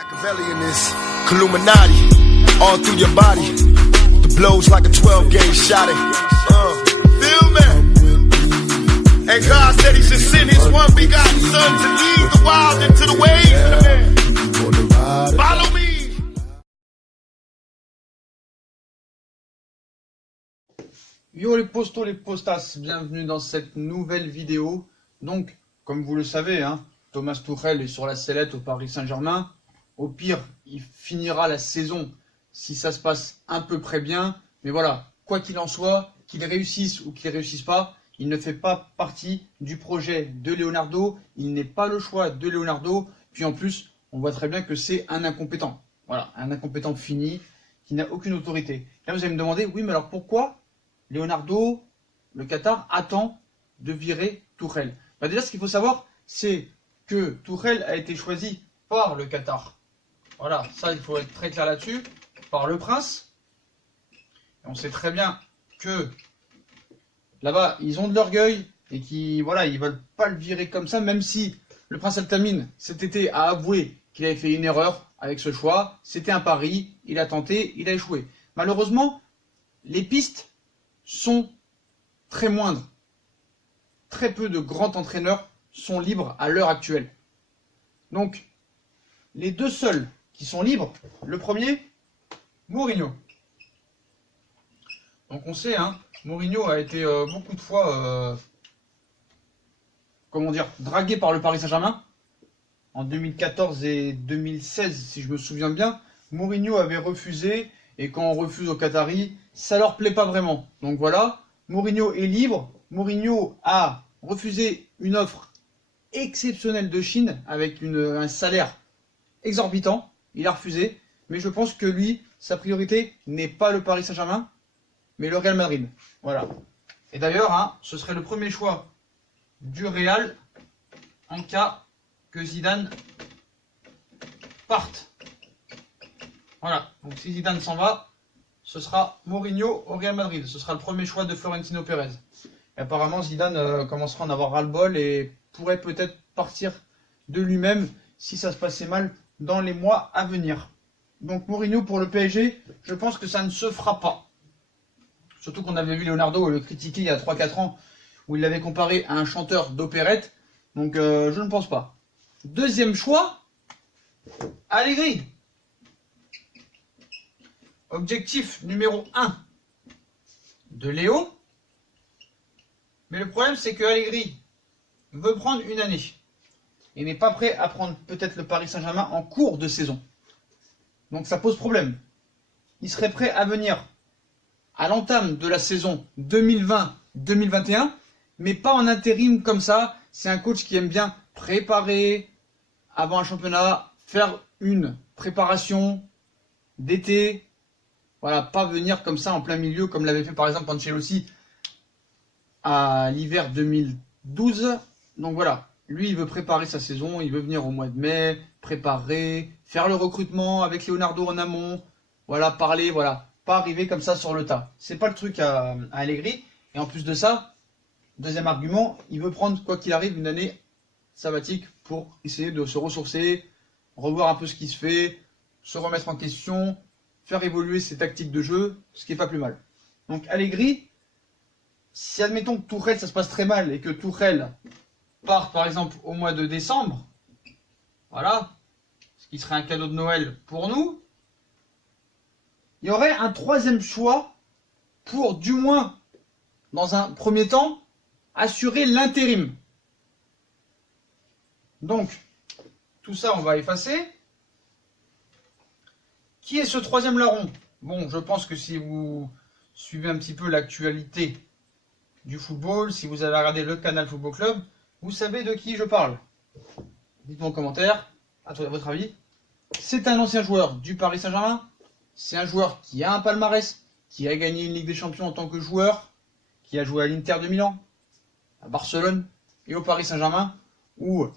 Machiavelli in this Illuminati, all through your body. The blows like a 12-gauge shot. Feel me? And God said He should send His one begotten Son to lead the wild into the ways. Follow me. Yo les postos, les postas, bienvenue dans cette nouvelle vidéo. Donc, comme vous le savez, Thomas Tuchel est sur la sellette au Paris Saint-Germain. Au pire, il finira la saison si ça se passe à peu près bien. Mais voilà, quoi qu'il en soit, qu'il réussisse ou qu'il ne réussisse pas, il ne fait pas partie du projet de Leonardo. Il n'est pas le choix de Leonardo. Puis en plus, on voit très bien que c'est un incompétent. Voilà, un incompétent fini qui n'a aucune autorité. Là, vous allez me demander, oui, mais alors pourquoi Leonardo, le Qatar, attend de virer Tuchel? Déjà, ce qu'il faut savoir, c'est que Tuchel a été choisi par le Qatar. Voilà, ça, il faut être très clair là-dessus. Par le prince. Et on sait très bien que là-bas, ils ont de l'orgueil et qu'ils veulent pas le virer comme ça, même si le prince Al-Tamim, cet été, a avoué qu'il avait fait une erreur avec ce choix. C'était un pari, il a tenté, il a échoué. Malheureusement, les pistes sont très moindres. Très peu de grands entraîneurs sont libres à l'heure actuelle. Donc, les deux seuls qui sont libres, le premier, Mourinho. Donc on sait, Mourinho a été beaucoup de fois, dragué par le Paris Saint-Germain. En 2014 et 2016, si je me souviens bien, Mourinho avait refusé, et quand on refuse aux Qataris, ça leur plaît pas vraiment. Donc voilà, Mourinho est libre. Mourinho a refusé une offre exceptionnelle de Chine avec un salaire exorbitant. Il a refusé, mais je pense que lui, sa priorité n'est pas le Paris Saint-Germain, mais le Real Madrid. Voilà. Et d'ailleurs, ce serait le premier choix du Real en cas que Zidane parte. Voilà, donc si Zidane s'en va, ce sera Mourinho au Real Madrid. Ce sera le premier choix de Florentino Pérez. Et apparemment, Zidane commencera à en avoir ras-le-bol et pourrait peut-être partir de lui-même si ça se passait mal dans les mois à venir. Donc Mourinho pour le PSG, je pense que ça ne se fera pas. Surtout qu'on avait vu Leonardo le critiquer il y a 3-4 ans, où il l'avait comparé à un chanteur d'opérette. Donc je ne pense pas. Deuxième choix, Allegri. Objectif numéro 1 de Léo. Mais le problème, c'est que Allegri veut prendre une année. Et n'est pas prêt à prendre peut-être le Paris Saint-Germain en cours de saison. Donc ça pose problème. Il serait prêt à venir à l'entame de la saison 2020-2021, mais pas en intérim comme ça. C'est un coach qui aime bien préparer avant un championnat, faire une préparation d'été. Voilà, pas venir comme ça en plein milieu, comme l'avait fait par exemple Ancelotti à l'hiver 2012. Donc voilà, lui il veut préparer sa saison, il veut venir au mois de mai, préparer, faire le recrutement avec Leonardo en amont, voilà, parler, voilà, pas arriver comme ça sur le tas. C'est pas le truc à Allegri. Et en plus de ça, deuxième argument, il veut prendre quoi qu'il arrive une année sabbatique pour essayer de se ressourcer, revoir un peu ce qui se fait, se remettre en question, faire évoluer ses tactiques de jeu, ce qui est pas plus mal. Donc Allegri, si admettons que Tuchel ça se passe très mal et que Tuchel parte par exemple au mois de décembre, voilà, ce qui serait un cadeau de Noël pour nous, il y aurait un troisième choix pour du moins, dans un premier temps, assurer l'intérim. Donc, tout ça on va effacer. Qui est ce troisième larron? Bon, je pense que si vous suivez un petit peu l'actualité du football, si vous avez regardé le Canal Football Club, vous savez de qui je parle. Dites-moi en commentaire, à votre avis. C'est un ancien joueur du Paris Saint-Germain. C'est un joueur qui a un palmarès, qui a gagné une Ligue des Champions en tant que joueur, qui a joué à l'Inter de Milan, à Barcelone et au Paris Saint-Germain, où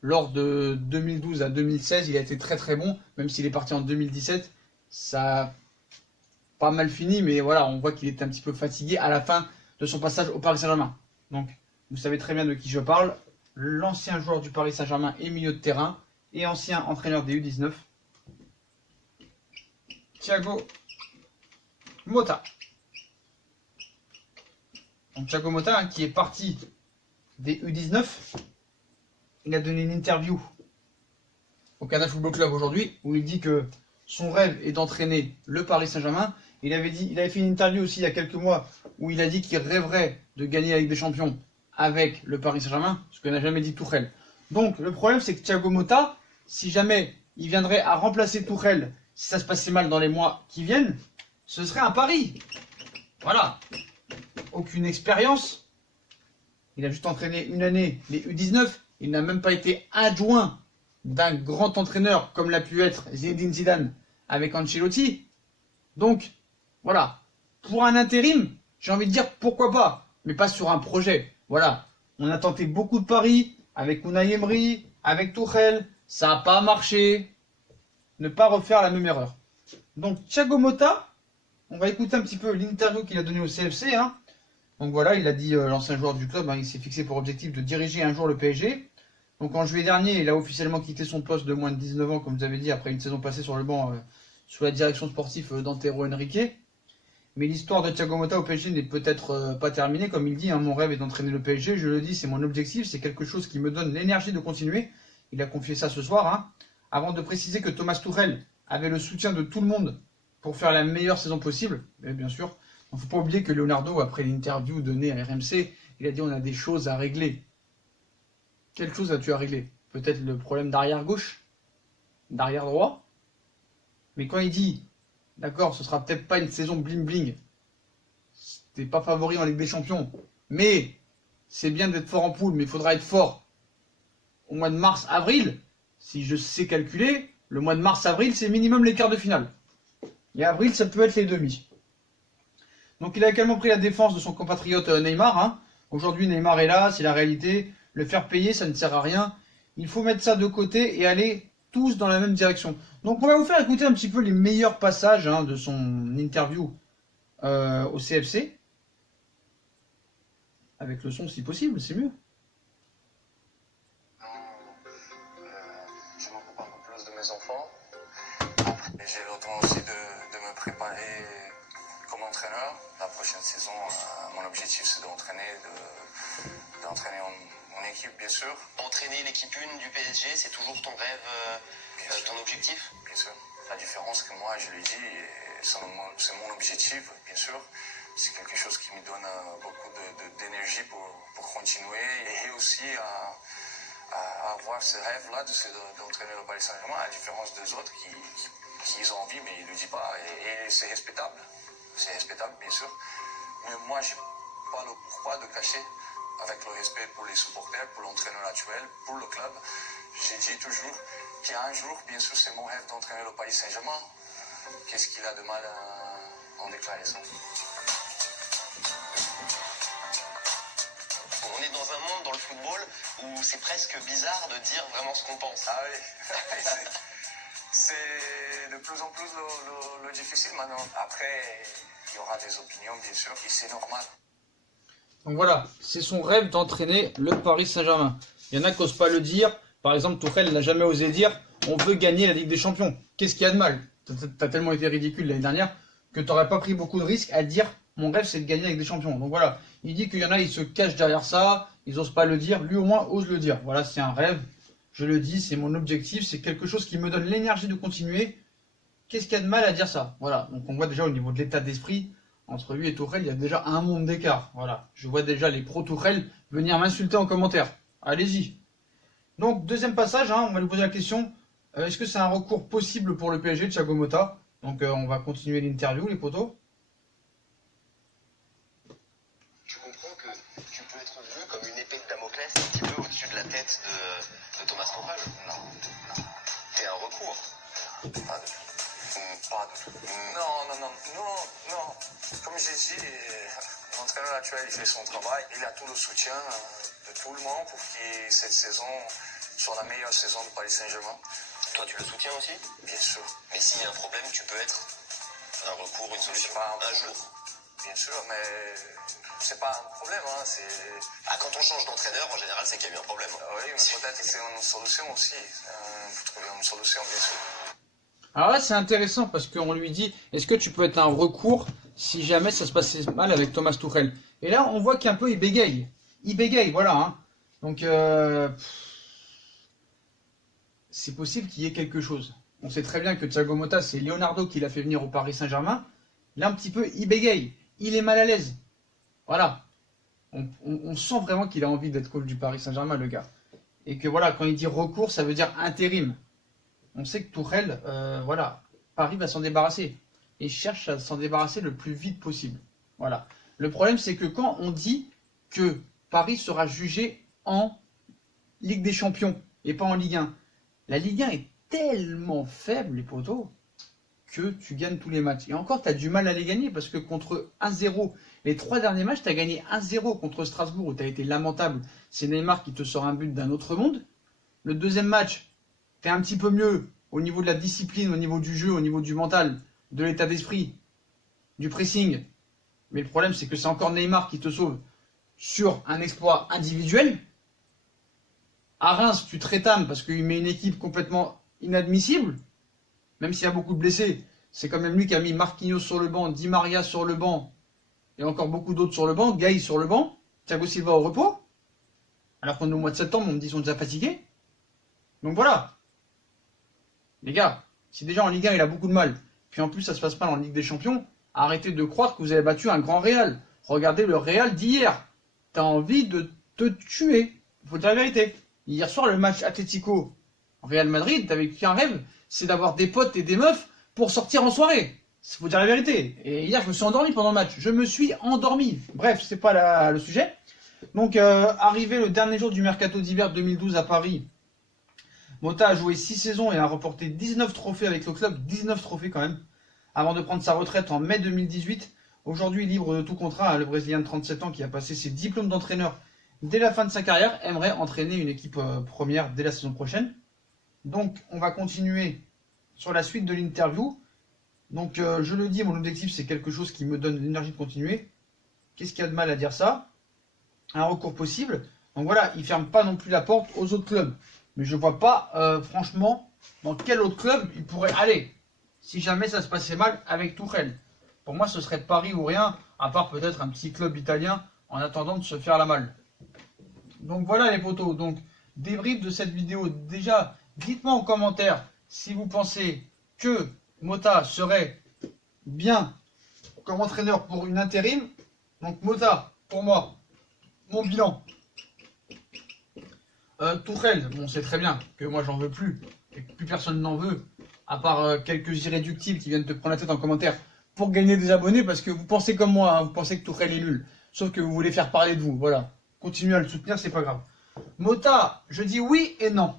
lors de 2012 à 2016, il a été très très bon, même s'il est parti en 2017. Ça a pas mal fini, mais voilà, on voit qu'il était un petit peu fatigué à la fin de son passage au Paris Saint-Germain. Donc, vous savez très bien de qui je parle. L'ancien joueur du Paris Saint-Germain et milieu de terrain, et ancien entraîneur des U19. Thiago Motta. Donc Thiago Motta, hein, qui est parti des U19, il a donné une interview au Canal Football Club aujourd'hui où il dit que son rêve est d'entraîner le Paris Saint-Germain. Il avait fait une interview aussi il y a quelques mois où il a dit qu'il rêverait de gagner la Ligue des Champions avec le Paris Saint-Germain, ce que n'a jamais dit Tuchel. Donc le problème, c'est que Thiago Motta, si jamais il viendrait à remplacer Tuchel, si ça se passait mal dans les mois qui viennent, ce serait un pari. Voilà. Aucune expérience. Il a juste entraîné une année les U19. Il n'a même pas été adjoint d'un grand entraîneur comme l'a pu être Zinedine Zidane avec Ancelotti. Donc, voilà. Pour un intérim, j'ai envie de dire pourquoi pas, mais pas sur un projet. Voilà. On a tenté beaucoup de paris avec Unai Emery, avec Tuchel. Ça n'a pas marché. Ne pas refaire la même erreur. Donc, Thiago Motta, on va écouter un petit peu l'interview qu'il a donnée au CFC. Hein. Donc voilà, il a dit, l'ancien joueur du club, hein, il s'est fixé pour objectif de diriger un jour le PSG. Donc en juillet dernier, il a officiellement quitté son poste de moins de 19 ans, comme vous avez dit, après une saison passée sur le banc sous la direction sportive d'Antero Henrique. Mais l'histoire de Thiago Motta au PSG n'est peut-être pas terminée. Comme il dit, hein, mon rêve est d'entraîner le PSG. Je le dis, c'est mon objectif. C'est quelque chose qui me donne l'énergie de continuer. Il a confié ça ce soir. Hein, avant de préciser que Thomas Tuchel avait le soutien de tout le monde pour faire la meilleure saison possible. Mais bien sûr, il ne faut pas oublier que Leonardo, après l'interview donnée à RMC, il a dit on a des choses à régler. Quelle chose as-tu à régler? Peut-être le problème d'arrière gauche? D'arrière droit? Mais quand il dit, d'accord, ce sera peut-être pas une saison bling-bling, t'es pas favori en Ligue des Champions, mais c'est bien d'être fort en poule, mais il faudra être fort au mois de mars-avril. Si je sais calculer, le mois de mars-avril, c'est minimum les quarts de finale. Et avril, ça peut être les demi. Donc il a également pris la défense de son compatriote Neymar. Hein. Aujourd'hui, Neymar est là, c'est la réalité. Le faire payer, ça ne sert à rien. Il faut mettre ça de côté et aller tous dans la même direction. Donc on va vous faire écouter un petit peu les meilleurs passages hein, de son interview au CFC. Avec le son si possible, c'est mieux. Je m'occupe un peu plus de mes enfants. Et j'ai le temps aussi de me préparer comme entraîneur. La prochaine saison, mon objectif c'est d'entraîner mon équipe, bien sûr. Entraîner l'équipe 1 du PSG, c'est toujours ton rêve, ton objectif? Bien sûr. La différence que moi, je l'ai dit, c'est mon objectif, bien sûr. C'est quelque chose qui me donne beaucoup d'énergie pour continuer et aussi à avoir ce rêve-là d'entraîner le Paris Saint-Germain, à la différence des autres qui ont envie, mais ils ne le disent pas. Et c'est respectable. C'est respectable, bien sûr. Mais moi, je n'ai pas le pourquoi de cacher, avec le respect pour les supporters, pour l'entraîneur actuel, pour le club. J'ai dit toujours qu'un jour, bien sûr, c'est mon rêve d'entraîner le Paris Saint-Germain. Qu'est-ce qu'il a de mal à en déclarer ça? On est dans un monde, dans le football, où c'est presque bizarre de dire vraiment ce qu'on pense. Ah oui, c'est de plus en plus le difficile maintenant. Après, il y aura des opinions, bien sûr, et c'est normal. Donc voilà, c'est son rêve d'entraîner le Paris Saint-Germain. Il y en a qui n'osent pas le dire. Par exemple, Tuchel n'a jamais osé dire on veut gagner la Ligue des Champions. Qu'est-ce qu'il y a de mal? T'as tellement été ridicule l'année dernière que tu n'aurais pas pris beaucoup de risques à dire mon rêve c'est de gagner avec des champions. Donc voilà, il dit qu'il y en a, ils se cachent derrière ça, ils n'osent pas le dire. Lui au moins ose le dire. Voilà, c'est un rêve. Je le dis, c'est mon objectif, c'est quelque chose qui me donne l'énergie de continuer. Qu'est-ce qu'il y a de mal à dire ça? Voilà, donc on voit déjà au niveau de l'état d'esprit. Entre lui et Tuchel, il y a déjà un monde d'écart. Voilà, je vois déjà les pro-Tuchel venir m'insulter en commentaire. Allez-y. Donc, deuxième passage, hein, on va lui poser la question. Est-ce que c'est un recours possible pour le PSG, Thiago Motta? Donc, on va continuer l'interview, les potos. Tu comprends que tu peux être vu comme une épée de Damoclès un petit peu au-dessus de la tête de Thomas Tuchel? Non. C'est un recours. Pas du tout. Pas du tout. Non. Comme j'ai dit, l'entraîneur actuel il fait son travail. Il a tout le soutien de tout le monde pour que cette saison soit la meilleure saison du Paris Saint-Germain. Toi, tu le soutiens aussi? Bien sûr. Mais s'il y a un problème, tu peux être un recours, une solution, un jour. Bien sûr, mais c'est pas un problème. Hein, quand on change d'entraîneur, en général, c'est qu'il y a eu un problème. Oui, mais peut-être que c'est une solution aussi. Il faut trouver une solution, bien sûr. Alors là, c'est intéressant parce qu'on lui dit, est-ce que tu peux être un recours si jamais ça se passait mal avec Thomas Tuchel? Et là, on voit qu'un peu, il bégaye. Il bégaye, voilà. Hein. Donc, c'est possible qu'il y ait quelque chose. On sait très bien que Thiago Motta, c'est Leonardo qui l'a fait venir au Paris Saint-Germain. Là, un petit peu, il bégaye. Il est mal à l'aise. Voilà. On sent vraiment qu'il a envie d'être coach du Paris Saint-Germain, le gars. Et que voilà, quand il dit recours, ça veut dire intérim. On sait que Tuchel, voilà, Paris va s'en débarrasser. Et cherche à s'en débarrasser le plus vite possible. Voilà. Le problème, c'est que quand on dit que Paris sera jugé en Ligue des Champions et pas en Ligue 1, la Ligue 1 est tellement faible, les potos, que tu gagnes tous les matchs. Et encore, tu as du mal à les gagner parce que contre 1-0, les 3 derniers matchs, tu as gagné 1-0 contre Strasbourg où tu as été lamentable. C'est Neymar qui te sort un but d'un autre monde. Le deuxième match, tu es un petit peu mieux au niveau de la discipline, au niveau du jeu, au niveau du mental, de l'état d'esprit, du pressing. Mais le problème, c'est que c'est encore Neymar qui te sauve sur un exploit individuel. À Reims, tu te rétames parce qu'il met une équipe complètement inadmissible. Même s'il y a beaucoup de blessés, c'est quand même lui qui a mis Marquinhos sur le banc, Di Maria sur le banc, et encore beaucoup d'autres sur le banc, Gay sur le banc, Thiago Silva au repos. Alors qu'on est au mois de septembre, on me dit qu'ils sont déjà fatigués. Donc voilà. Les gars, si déjà en Ligue 1 il a beaucoup de mal, puis en plus ça se passe mal en Ligue des Champions, arrêtez de croire que vous avez battu un grand Real. Regardez le Real d'hier. T'as envie de te tuer. Faut dire la vérité. Hier soir, le match Atlético Real Madrid, t'avais qu'un rêve, c'est d'avoir des potes et des meufs pour sortir en soirée. Faut dire la vérité. Et hier, je me suis endormi pendant le match. Je me suis endormi. Bref, c'est pas le sujet. Donc, arrivé le dernier jour du mercato d'hiver 2012 à Paris, Motta a joué 6 saisons et a remporté 19 trophées avec le club. 19 trophées quand même. Avant de prendre sa retraite en mai 2018. Aujourd'hui, libre de tout contrat, le Brésilien de 37 ans qui a passé ses diplômes d'entraîneur dès la fin de sa carrière aimerait entraîner une équipe première dès la saison prochaine. Donc, on va continuer sur la suite de l'interview. Donc, je le dis, mon objectif, c'est quelque chose qui me donne l'énergie de continuer. Qu'est-ce qu'il y a de mal à dire ça? Un recours possible. Donc voilà, il ne ferme pas non plus la porte aux autres clubs. Mais je ne vois pas, franchement, dans quel autre club il pourrait aller. Si jamais ça se passait mal avec Tuchel. Pour moi, ce serait Paris ou rien, à part peut-être un petit club italien en attendant de se faire la malle. Donc voilà les potos. Donc, débrief de cette vidéo. Déjà, dites-moi en commentaire si vous pensez que Motta serait bien comme entraîneur pour une intérim. Donc Motta, pour moi, mon bilan. Tuchel, on sait très bien que moi j'en veux plus et que plus personne n'en veut, à part quelques irréductibles qui viennent te prendre la tête en commentaire pour gagner des abonnés parce que vous pensez comme moi, hein, vous pensez que Tuchel est nul, sauf que vous voulez faire parler de vous, voilà. Continuez à le soutenir, c'est pas grave. Motta, je dis oui et non.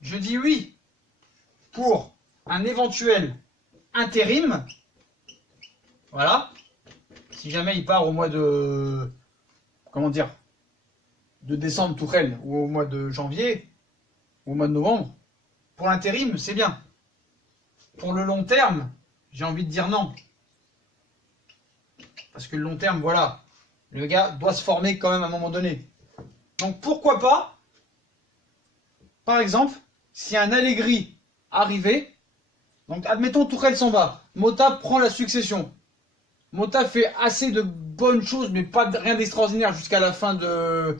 Je dis oui pour un éventuel intérim. Voilà. Si jamais il part au mois de... Comment dire? De décembre, Tuchel, ou au mois de janvier, ou au mois de novembre. Pour l'intérim, c'est bien. Pour le long terme, j'ai envie de dire non. Parce que le long terme, voilà, le gars doit se former quand même à un moment donné. Donc pourquoi pas, par exemple, si un Allegri arrivait, donc admettons Tuchel s'en va, Motta prend la succession. Motta fait assez de bonnes choses, mais pas rien d'extraordinaire jusqu'à la fin de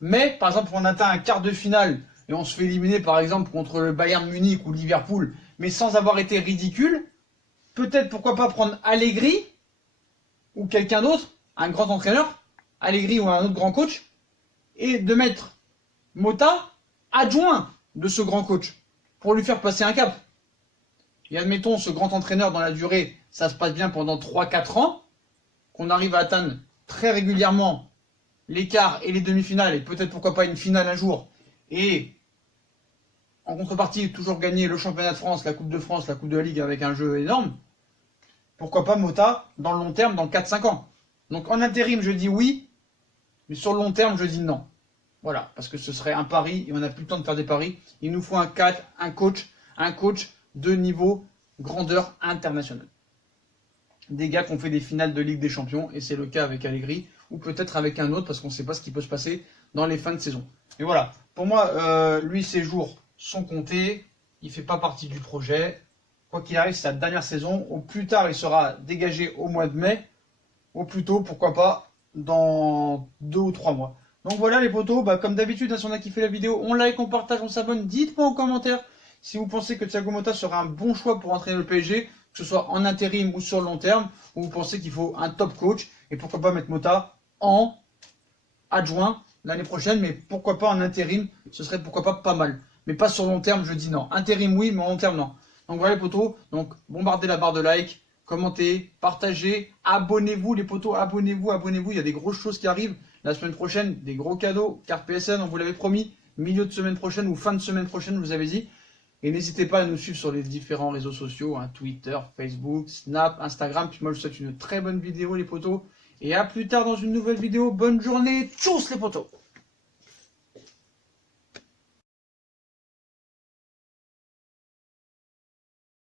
mai. Par exemple, on atteint un quart de finale et on se fait éliminer par exemple contre le Bayern Munich ou Liverpool, mais sans avoir été ridicule. Peut-être pourquoi pas prendre Allegri ou quelqu'un d'autre, un grand entraîneur, Allegri ou un autre grand coach, et de mettre Motta adjoint de ce grand coach pour lui faire passer un cap. Et admettons ce grand entraîneur dans la durée, ça se passe bien pendant 3-4 ans, qu'on arrive à atteindre très régulièrement les quarts et les demi-finales, et peut-être pourquoi pas une finale un jour, et en contrepartie toujours gagner le championnat de France, la Coupe de France, la Coupe de la Ligue avec un jeu énorme. Pourquoi pas Motta dans le long terme, dans 4-5 ans. Donc en intérim, je dis oui, mais sur le long terme, je dis non. Voilà, parce que ce serait un pari, et on n'a plus le temps de faire des paris. Il nous faut un coach de niveau grandeur internationale. Des gars qui ont fait des finales de Ligue des Champions, et c'est le cas avec Allegri, ou peut-être avec un autre, parce qu'on ne sait pas ce qui peut se passer dans les fins de saison. Et voilà, pour moi, lui, ses jours sont comptés. Il fait pas partie du projet. Quoi qu'il arrive, c'est sa dernière saison. Au plus tard, il sera dégagé au mois de mai. Au plus tôt, pourquoi pas, dans 2 ou 3 mois. Donc voilà les potos, comme d'habitude, si on a kiffé la vidéo, on like, on partage, on s'abonne. Dites-moi en commentaire si vous pensez que Thiago Motta sera un bon choix pour entraîner le PSG, que ce soit en intérim ou sur le long terme, ou vous pensez qu'il faut un top coach, et pourquoi pas mettre Motta en adjoint l'année prochaine, mais pourquoi pas en intérim, ce serait pourquoi pas mal. Mais pas sur long terme, je dis non. Intérim oui, mais en long terme non. Donc voilà les potos, donc bombardez la barre de like, commentez, partagez, abonnez-vous les potos, abonnez-vous, il y a des grosses choses qui arrivent. La semaine prochaine, des gros cadeaux, carte PSN, on vous l'avait promis, milieu de semaine prochaine ou fin de semaine prochaine, je vous avais dit. Et n'hésitez pas à nous suivre sur les différents réseaux sociaux, Twitter, Facebook, Snap, Instagram. Puis moi je vous souhaite une très bonne vidéo les potos. Et à plus tard dans une nouvelle vidéo. Bonne journée, tchuss les potos.